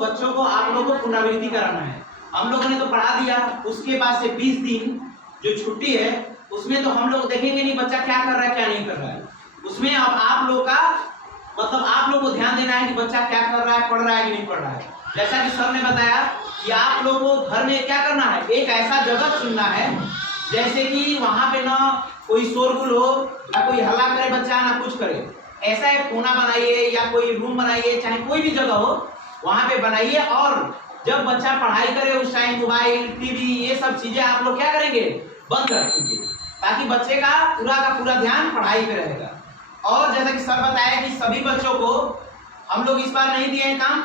बच्चों को आप लोगों को पुनरावृत्ति कराना है। हम लोगों ने तो पढ़ा दिया, उसके बाद से 20 दिन जो छुट्टी है उसमें तो हम लोग देखेंगे नहीं बच्चा क्या कर रहा है क्या नहीं कर रहा है। उसमें अब आप लोग का मतलब आप लोग को ध्यान देना है कि बच्चा क्या कर रहा है, पढ़ रहा है कि नहीं पढ़ रहा है। जैसा कि सर ने बताया कि आप लोगों को घर में क्या करना है, एक ऐसा जगह चुनना है जैसे कि वहां पे ना कोई शोरगुल हो या कोई हल्ला करे बच्चा ना कुछ करे, ऐसा एक कोना बनाइए या कोई रूम बनाइए, चाहे कोई भी जगह हो वहां पे बनाइए। और जब बच्चा पढ़ाई करे उस टाइम मोबाइल टीवी ये सब चीजें आप लोग क्या करेंगे, बंद रखेंगे, ताकि बच्चे का पूरा ध्यान पढ़ाई पे रहेगा। और जैसा कि सर बताया कि सभी बच्चों को हम लोग इस बार नहीं दिए हैं काम,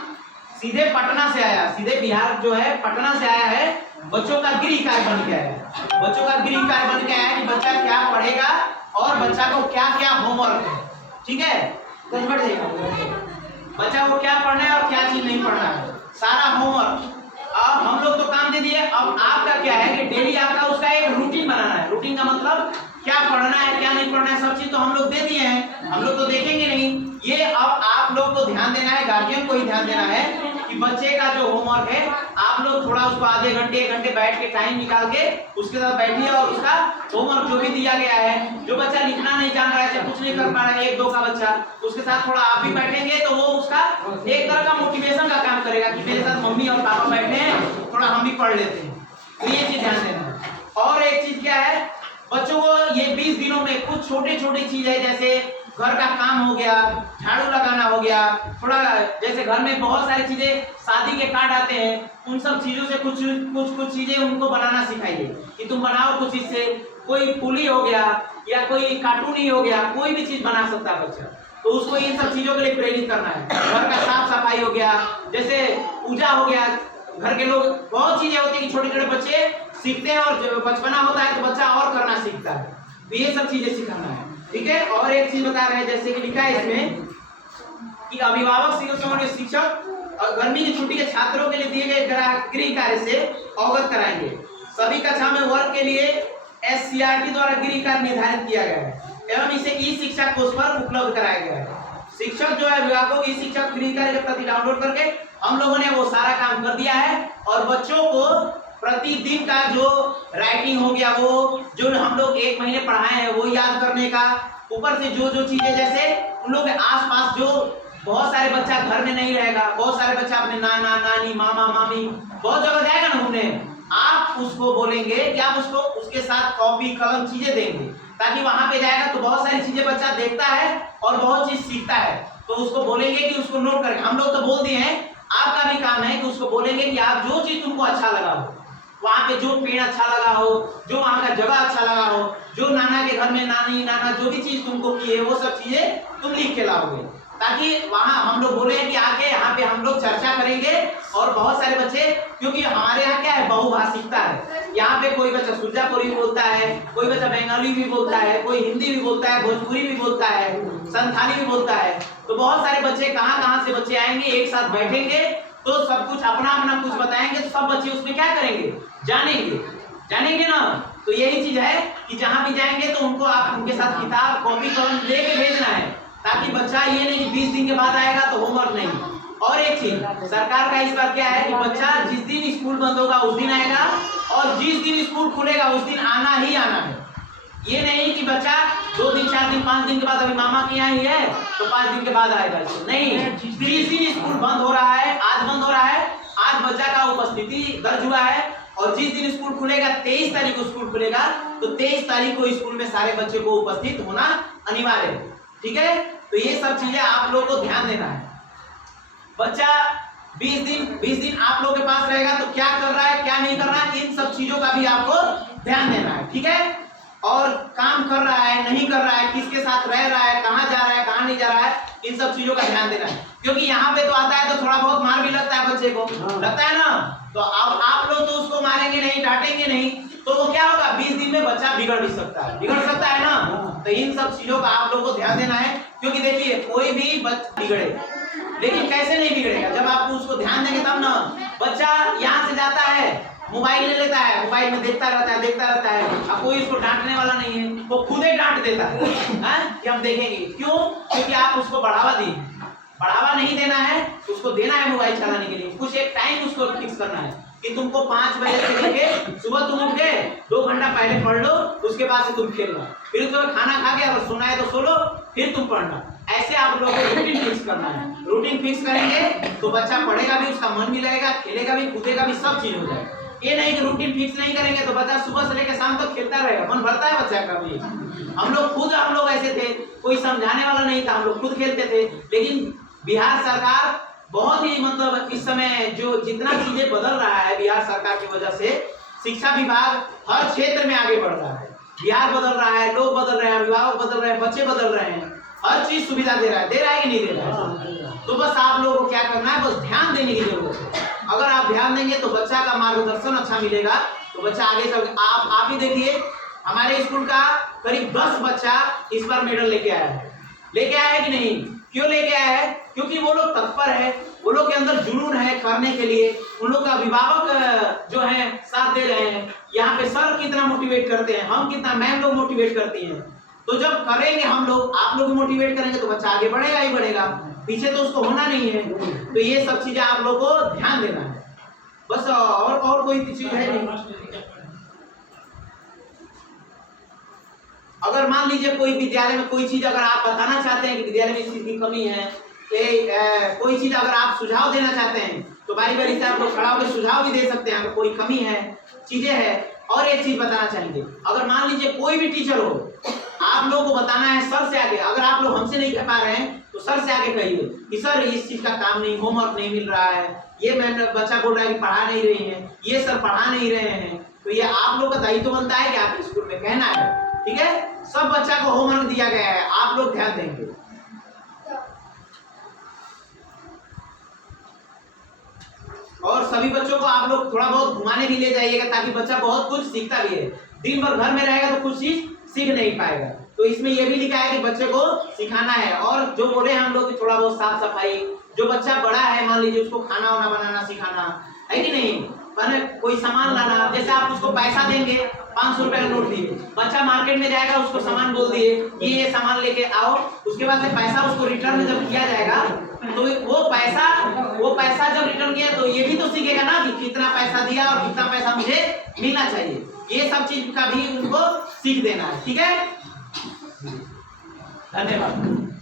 सीधे पटना से आया, सीधे बिहार जो है पटना से आया है, बच्चों का गृह कार्य बन के आया है। बच्चों का गृह कार्य बन के आया है कि बच्चा क्या पढ़ेगा और बच्चा को क्या क्या होमवर्क है, ठीक है, बच्चा को क्या पढ़ना है और क्या चीज नहीं पढ़ना है, सारा होमवर्क। अब हम लोग तो काम दे दिए, अब आपका क्या है कि डेली आपका उसका एक रूटीन बनाना है। रूटीन का मतलब क्या पढ़ना है क्या नहीं पढ़ना है सब चीज तो हम लोग दे दिए हैं, हम लोग तो देखेंगे नहीं। ये अब आप लोग को ध्यान देना है, गार्जियन को ही ध्यान देना है कि बच्चे का जो होमवर्क है आप लोग थोड़ा उसको आधे घंटे 1 घंटे बैठ के टाइम निकाल के उसके साथ बैठिए और उसका होमवर्क जो भी दिया गया है, जो बच्चा लिखना नहीं जान रहा है, कुछ नहीं कर पा रहा है, 1-2 का बच्चा, उसके साथ थोड़ा आप भी बैठेंगे तो वो उसका एक तरह का मोटिवेशन का काम करेगा कि मेरे साथ मम्मी और पापा बैठे हैं, थोड़ा हम भी पढ़ लेते हैं। तो ये चीज ध्यान देना है। और एक चीज क्या है, बच्चों को ये 20 दिनों में कुछ छोटे छोटे चीज है, जैसे घर का काम हो गया, झाड़ू लगाना हो गया, थोड़ा जैसे घर में बहुत सारी चीजें शादी के कार्ड आते हैं, उन सब चीजों से कुछ चीजें उनको बनाना सिखाइए कि तुम बनाओ कुछ इससे, कोई पुली हो गया या कोई कार्टून ही हो गया, कोई भी चीज बना सकता है बच्चा, तो उसको इन सब चीजों के लिए प्रेरित करना है। घर का साफ सफाई हो गया, जैसे पूजा हो गया, घर के लोग बहुत चीजें होती है कि छोटे छोटे बच्चे सीखते हैं और जब बचपना होता है तो बच्चा और करना सीखता है, तो ये सब चीजें सिखाना है, ठीक है। और एक चीज बता रहे हैं जैसे कि लिखा है इसमें कि अभिभावक शिक्षक गर्मी की छुट्टी के छात्रों के लिए दिए गए गृह कार्य से अवगत कराएंगे। सभी कक्षा में वर्ग के लिए SCRT द्वारा गृह कार्य निर्धारित किया गया है एवं इसे ई शिक्षा कोष पर उपलब्ध कराया गया है। शिक्षक जो है अभिभावकों की शिक्षक गृह कार्य प्रति डाउनलोड करके हम लोगों ने वो सारा काम कर दिया है। और बच्चों को प्रतिदिन का जो राइटिंग हो गया, वो जो हम लोग 1 महीने पढ़ाए हैं वो याद करने का, ऊपर से जो जो चीजें जैसे उन लोग के आसपास जो बहुत सारे बच्चा घर में नहीं रहेगा, बहुत सारे बच्चा अपने नाना नानी मामा मामी बहुत जगह जाएगा ना घूमने, आप उसको बोलेंगे कि आप उसको उसके साथ कॉपी कलम चीजें देंगे, ताकि वहां पे जाएगा तो बहुत सारी चीजें बच्चा देखता है और बहुत चीज सीखता है, तो उसको बोलेंगे कि उसको नोट करके, हम लोग तो बोल दिए हैं, आपका भी काम है कि उसको बोलेंगे कि आप जो चीज तुमको अच्छा लगा हो, वहां पे जो पेड़ अच्छा लगा हो, जो वहां का जगह अच्छा लगा हो, जो नाना के घर में नानी नाना जो भी चीज तुमको की है वो सब चीजें तुम लिख के लाओगे, ताकि वहां हम लोग बोले हैं कि आके यहाँ पे हम लोग चर्चा करेंगे। और बहुत सारे बच्चे, क्योंकि हमारे यहाँ क्या है बहुभाषिकता है, यहाँ पे कोई बच्चा सुरजापुरी भी बोलता है, कोई बच्चा बंगाली भी बोलता है, कोई हिंदी भी बोलता है, भोजपुरी भी बोलता है, संथाली भी बोलता है, तो बहुत सारे बच्चे कहाँ से बच्चे आएंगे, एक साथ बैठेंगे तो सब कुछ अपना अपना कुछ बताएंगे, तो सब बच्चे उसमें क्या करेंगे, जानेंगे ना। तो यही चीज है कि जहां भी जाएंगे तो उनको आप उनके साथ किताब कॉपी कलम लेके भेजना है, ताकि बच्चा ये नहीं कि 20 दिन के बाद आएगा तो होमवर्क नहीं। और एक चीज सरकार का इस बार क्या है कि बच्चा जिस दिन स्कूल बंद होगा उस दिन आएगा, और जिस दिन स्कूल खुलेगा उस दिन आना ही आना है। ये नहीं कि बच्चा 2 दिन 4 दिन 5 दिन के बाद अभी मामा के यहाँ ही है तो 5 दिन के बाद आएगा, नहीं, 30 दिन स्कूल बंद हो रहा है, आज बंद हो रहा है, आज बच्चा का उपस्थिति दर्ज हुआ है, और जिस दिन स्कूल खुलेगा 23 तारीख को स्कूल खुलेगा, तो 23 तारीख को स्कूल में सारे बच्चे को उपस्थित होना अनिवार्य है, ठीक है। तो ये सब चीजें आप लोगों को ध्यान देना है। बच्चा 20 दिन आप लोगों के पास रहेगा तो क्या कर रहा है क्या नहीं कर रहा है, इन सब चीजों का भी आपको ध्यान देना है, ठीक है। और काम कर रहा है नहीं कर रहा है, किसके साथ रह रहा है, कहाँ जा रहा है कहाँ नहीं जा रहा है, इन सब चीजों का ध्यान देना है। क्योंकि यहाँ पे तो आता है तो थोड़ा बहुत मार भी लगता है बच्चे को, लगता है ना, तो अब आप लोग तो उसको मारेंगे नहीं डांटेंगे नहीं, तो वो क्या होगा, 20 दिन में बच्चा बिगड़ सकता है ना। तो इन सब चीजों का आप लोग को ध्यान देना है, क्योंकि देखिए कोई भी बच्चा बिगड़े, लेकिन कैसे नहीं बिगड़ेगा, जब आप उसको ध्यान देंगे तब ना। बच्चा यहाँ से जाता है, मोबाइल ले लेता है, मोबाइल में देखता रहता है, अब कोई उसको डांटने वाला नहीं है, वो खुद ही डांट देता है कि हम देखेंगे, क्यों, क्योंकि आप उसको बढ़ावा दिए, बढ़ावा नहीं देना है, उसको देना है मोबाइल चलाने के लिए। कुछ एक टाइम उसको फिक्स करना है कि तुमको 5 बजे से लेके सुबह तुम उठ गए 2 घंटा पहले पढ़ लो, उसके बाद से तुम खेल लो, फिर तुम्हें खाना खा के अगर सोना है तो सो लो, फिर तुम पढ़ना। ऐसे आप लोगों को रूटीन फिक्स करना है। रूटीन फिक्स करेंगे तो बच्चा पढ़ेगा भी, उसका मन भी लगेगा, खेलेगा भी, कूदेगा भी, सब चीज हो जाएगा। ये नहीं कि रूटीन फिक्स नहीं करेंगे तो बच्चा सुबह से लेकर शाम तक खेलता रहेगा, मन भरता है बच्चा का भी। हम लोग ऐसे थे, कोई समझाने वाला नहीं था, हम लोग खुद खेलते थे। लेकिन बिहार सरकार बहुत ही मतलब इस समय जो जितना चीजें बदल रहा है बिहार सरकार की वजह से, शिक्षा विभाग हर क्षेत्र में आगे बढ़ रहा है। बिहार बदल रहा है, लोग बदल रहे हैं, अभिभावक बदल रहे हैं, बच्चे बदल रहे हैं, हर चीज सुविधा दे रहा है कि नहीं दे रहा है। तो बस आप लोगों को क्या करना है, बस ध्यान देने की जरूरत है। अगर आप ध्यान देंगे तो बच्चा का मार्गदर्शन अच्छा मिलेगा, तो बच्चा आगे चल। आप ही देखिए, हमारे स्कूल का करीब 10 बच्चा इस बार मेडल लेके आया है कि नहीं? क्यों लेके आया है? क्योंकि वो लोग तत्पर है, वो लोग के अंदर जुनून है करने के लिए। उन लोग का अभिभावक जो है साथ दे रहे हैं। यहाँ पे सर कितना मोटिवेट करते हैं, हम कितना, मैम लोग मोटिवेट करती हैं। तो जब करेंगे हम लोग, आप लोग मोटिवेट करेंगे तो बच्चा आगे बढ़ेगा ही बढ़ेगा, पीछे तो उसको होना नहीं है। तो ये सब चीजें आप लोग को ध्यान देना है बस, और कोई चीज है नहीं। अगर मान लीजिए कोई विद्यालय में कोई चीज अगर आप बताना चाहते हैं कि विद्यालय में इस चीज की कमी है, कोई चीज अगर आप सुझाव देना चाहते हैं तो बारी बारी से आप लोग खड़ा होकर सुझाव भी दे सकते हैं। अगर कोई कमी है, चीजें है। और एक चीज बताना चाहेंगे, अगर मान लीजिए कोई भी टीचर हो, आप लोगों को बताना है सर से आगे। अगर आप लोग हमसे नहीं कह पा रहे हैं तो सर से आगे कहिए कि सर इस चीज का काम नहीं, होमवर्क नहीं मिल रहा है, ये मैम बच्चा बोल रहा है कि पढ़ा नहीं रही है, ये सर पढ़ा नहीं रहे हैं। तो ये आप लोग का दायित्व बनता है कि आप स्कूल में कहना है, ठीक है? सब बच्चा को होमवर्क दिया गया है, आप लोग ध्यान देंगे। और सभी बच्चों को आप लोग थोड़ा बहुत घुमाने भी ले जाइएगा, ताकि बच्चा बहुत कुछ सीखता भी है। दिन भर घर में रहेगा तो कुछ चीज सीख नहीं पाएगा। तो इसमें यह भी लिखा है कि बच्चे को सिखाना है। और जो बोले हम लोग थोड़ा बहुत साफ सफाई, जो बच्चा बड़ा है मान लीजिए उसको खाना वाना बनाना सिखाना है कि नहीं, मैंने कोई सामान लाना, जैसे आप उसको पैसा देंगे 500 रुपए का नोट दिए, बच्चा मार्केट में जाएगा, उसको सामान बोल दिए ये सामान लेके आओ, उसके बाद से पैसा उसको रिटर्न जब किया जाएगा तो वो पैसा जब रिटर्न किया तो ये भी तो सीखेगा ना कि कितना पैसा दिया और कितना पैसा मुझे मिलना चाहिए। ये सब चीज का भी उनको सीख देना है, ठीक है? धन्यवाद।